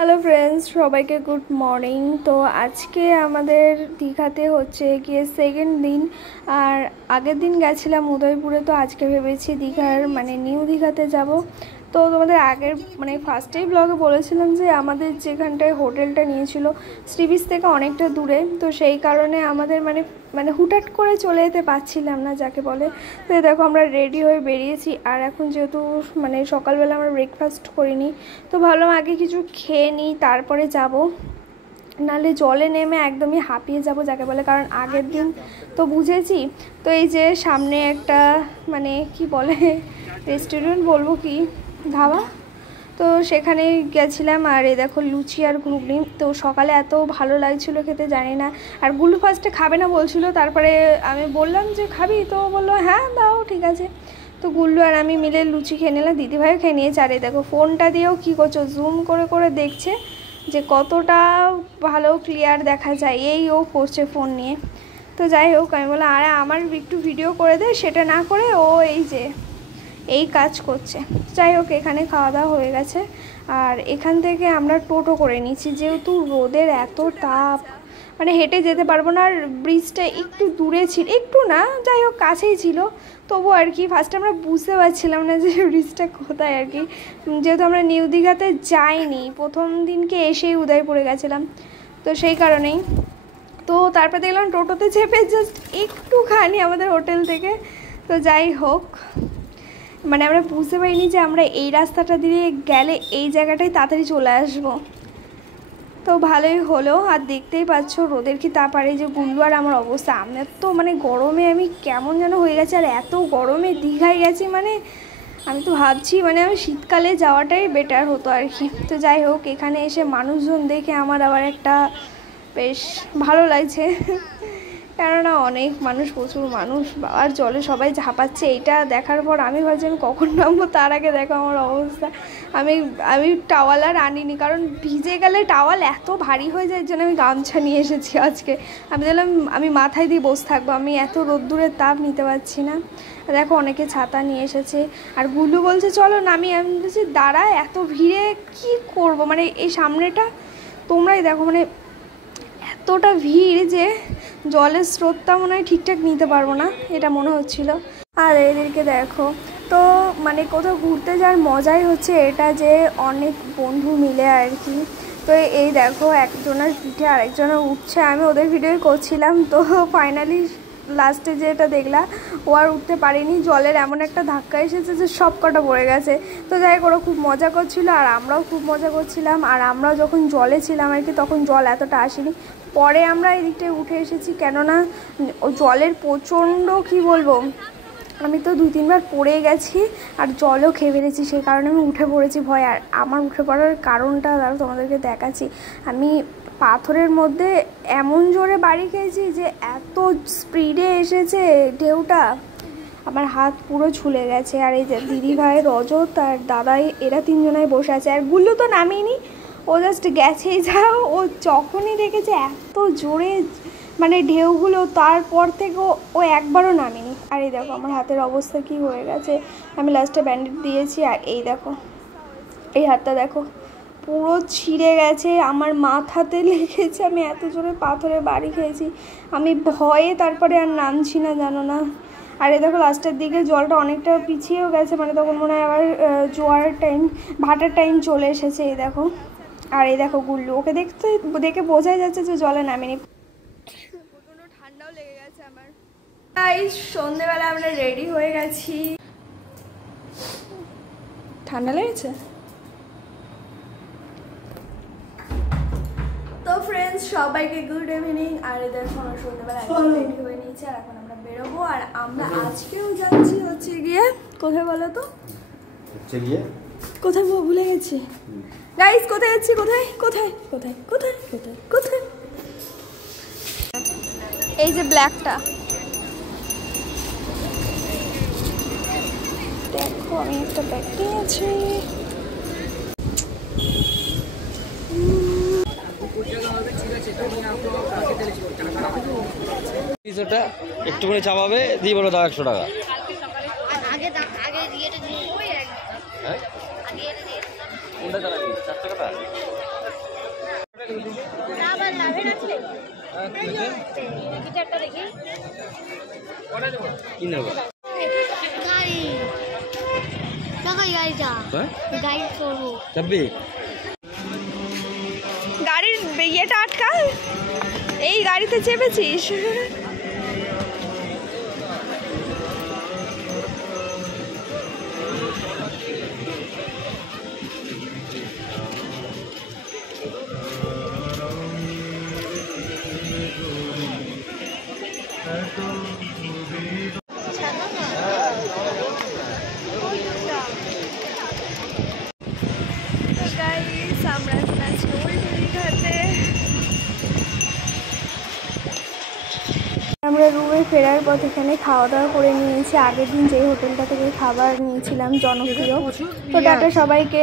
Hello friends, সবাইকে good morning. তো আজকে আমাদের দীঘাতে হচ্ছে গিয়ে সেকেন্ড দিন। আর আগের দিন গেছিলাম উদয়পুরে, তো আজকে ভেবেছি দীঘার নিউ দীঘাতে যাব। তো তোমাদের আগের ফার্স্টেই ব্লগে বলেছিলাম যে আমাদের যেখানটায় হোটেলটা নিয়েছিল সি বিচ থেকে অনেকটা দূরে, তো সেই কারণে আমাদের হুটহাট করে চলে যেতে পারছিলাম না যাকে বলে। তো দেখো আমরা রেডি হয়ে বেরিয়েছি, আর এখন যেহেতু সকালবেলা আমরা ব্রেকফাস্ট করিনি, তো ভাবলাম আগে কিছু খেয়ে নিই তারপরে যাব, নাহলে জলে নেমে একদমই হাঁপিয়ে যাব যাকে বলে। কারণ আগের দিন তো বুঝেছি। তো এই যে সামনে একটা কি বলে রেস্টুরেন্ট বলবো কি ধাবা, তো সেখানে গেছিলাম। আর এই দেখো লুচি আর ঘুগনি, তো সকালে এত ভালো লাগছিলো খেতে, জানি না। আর গুল্লু ফার্স্টে খাবে না বলছিল, তারপরে আমি বললাম যে খাবি, তো বললো হ্যাঁ দাও ঠিক আছে। তো গুল্লু আর আমি মিলে লুচি খেয়ে নিলাম, দিদিভাইও খেয়ে নিয়েছে। আর এই দেখো ফোনটা দিয়েও কী করছো, জুম করে করে দেখছে যে কতটা ভালো ক্লিয়ার দেখা যায়, এই ও করছে ফোন নিয়ে। তো যাই হোক, আমি বললাম আরে আমার একটু ভিডিও করে দে, সেটা না করে ও এই কাজ করছে। যাই হোক, এখানে খাওয়া দাওয়া হয়ে গেছে। আর এখান থেকে আমরা টোটো করে নিচ্ছি, যেহেতু রোদের এত তাপ, হেঁটে যেতে পারবো না। আর ব্রিজটা একটু দূরে ছিল, একটু না যাই হোক কাছেই ছিল, তবু আর কি ফার্স্টে আমরা বুঝতে পারছিলাম না যে ব্রিজটা কোথায় আর কি, যেহেতু আমরা নিউ দীঘাতে যাইনি, প্রথম দিনকে এসেই উদয়পুরে গেছিলাম, তো সেই কারণেই। তো তারপর দেখলাম টোটোতে চেপে জাস্ট একটুখানি আমাদের হোটেল থেকে। তো যাই হোক, আমরা বুঝতে পারিনি যে আমরা এই রাস্তাটা দিয়ে গেলে এই জায়গাটায় তাড়াতাড়ি চলে আসবো। তো ভালোই হলো। আর দেখতেই পাচ্ছ রোদের কি তারপরে যে গুল্লু আর আমার অবস্থা, আমার তো গরমে আমি কেমন যেন হয়ে গেছে। আর এত গরমে দীঘায় গেছি, আমি তো ভাবছি আমি শীতকালে যাওয়াটাই বেটার হতো আর কি। তো যাই হোক, এখানে এসে মানুষজন দেখে আমার আবার একটা বেশ ভালো লাগছে, কেননা অনেক মানুষ, প্রচুর মানুষ, আর জলে সবাই ঝাঁপাচ্ছে। এইটা দেখার পর আমি ভাবছি আমি কখন নামবো, তার আগে দেখো আমার অবস্থা। আমি টাওয়াল আর আনিনি, কারণ ভিজে গেলে টাওয়াল এত ভারী হয়ে যায়, জন্য আমি গামছা নিয়ে এসেছি আজকে। আমি বললাম আমি মাথায় দিয়ে বসে থাকবো, আমি এত রোদ্দুরের তাপ নিতে পারছি না। দেখো অনেকে ছাতা নিয়ে এসেছে। আর গুল্লু বলছে চলো নামি, আমি বলছি দাঁড়া, এত ভিড়ে কি করব, এই সামনেটা তোমরাই দেখো, এতটা ভিড় যে জলের স্রোতটা মনে হয় ঠিকঠাক নিতে পারবো না, এটা মনে হচ্ছিল। আর এদেরকে দেখো, তো কোথাও ঘুরতে যাওয়ার মজাই হচ্ছে এটা যে অনেক বন্ধু মিলে আর কি। তো এই দেখো একজনের পিঠে আরেকজনের উঠছে, আমি ওদের ভিডিওই করছিলাম। তো ফাইনালি লাস্টে যেটা দেখলাম, ও আর উঠতে পারেনি, জলের এমন একটা ধাক্কা এসেছে যে সব কটা পড়ে গেছে। তো যাই হোক, ওরা খুব মজা করছিল আর আমরাও খুব মজা করছিলাম। আর আমরাও যখন জলে ছিলাম আর কি, তখন জল এতটা আসেনি, পরে আমরা এই দিকটায় উঠে এসেছি, কেননা জলের প্রচণ্ড কি বলবো, আমি তো 2-3 বার পড়ে গেছি আর জলও খেয়ে ফেলেছি, সেই কারণে আমি উঠে পড়েছি ভয়। আর আমার উঠে পড়ার কারণটা তোমাদেরকে দেখাচ্ছি। আমি পাথরের মধ্যে এমন জোরে বাড়ি খেয়েছি যে এত স্পিডে এসেছে ঢেউটা, আমার হাত পুরো ছুলে গেছে। আর এই যে দিদিভাই, রজত আর দাদাই, এরা 3জনাই বসে আছে। আর গুল্লু তো নামিনি, ও জাস্ট গেছেই যাও, ও যখনই দেখেছে এত জোরে ঢেউগুলো, তারপর থেকে ও একবারও নামেনি। আর এই দেখো আমার হাতের অবস্থা কি হয়ে গেছে, আমি লাস্টে ব্যান্ডেজ দিয়েছি। আর এই দেখো এই হাতটা দেখো পুরো ছিঁড়ে গেছে, আমার মাথাতে লেগেছে, আমি এত জোরে পাথরে বাড়ি খেয়েছি, আমি ভয়ে তারপরে আর নামছি না, জানো না। আর এই দেখো লাস্টের দিকে জলটা অনেকটা পিছিয়েও গেছে, তখন মনে হয় আবার জোয়ারের টাইম, ভাটার টাইম চলে এসেছে। এই দেখো, আর এই দেখো গুল্লু, ওকে দেখে বোঝাই যাচ্ছে যে জলে নামেনি। প্রচণ্ড ঠান্ডাও লেগে গেছে আমার। তাই সন্ধ্যেবেলা আমরা রেডি হয়ে গেছি। ঠান্ডা লেগেছে তো ফ্রেন্ডস, সবাইকে গুড ইভিনিং। আর দেখো আমরা সন্ধ্যেবেলা একদম রেডি হয়ে নিয়েছি, আর এখন আমরা বেরোবো। আর আমরা আজকেও যাচ্ছি হচ্ছে গিয়ে কোথায় বলো তো, কোথায় ভুলে গেছি গাইস, কোথায় যাচ্ছি, কোথায় কোথায় কোথায় কোথায় কোথায় কোথায়, এই যে ব্ল্যাকটা দেখো, আমি একটা ব্যাগ নিয়েছি। একটু করে চাপাবে, দিয়ে বলো দাও 100 টাকা। কোনটা চালাবি? 4 টাকাটা কি নেবো? চাবি গাড়ির ইয়েটা আটকা, এই গাড়িতে চেপেছিস? আমরা এখন আছি ওল্ড দীঘাতে। আমরা রুমে ফেরার পথ এখানে খাওয়া দাওয়া করে নিয়েছি, আগের দিন যে হোটেলটা থেকে খাবার নিয়েছিলাম জনপ্রিয়। তো টাটা সবাইকে।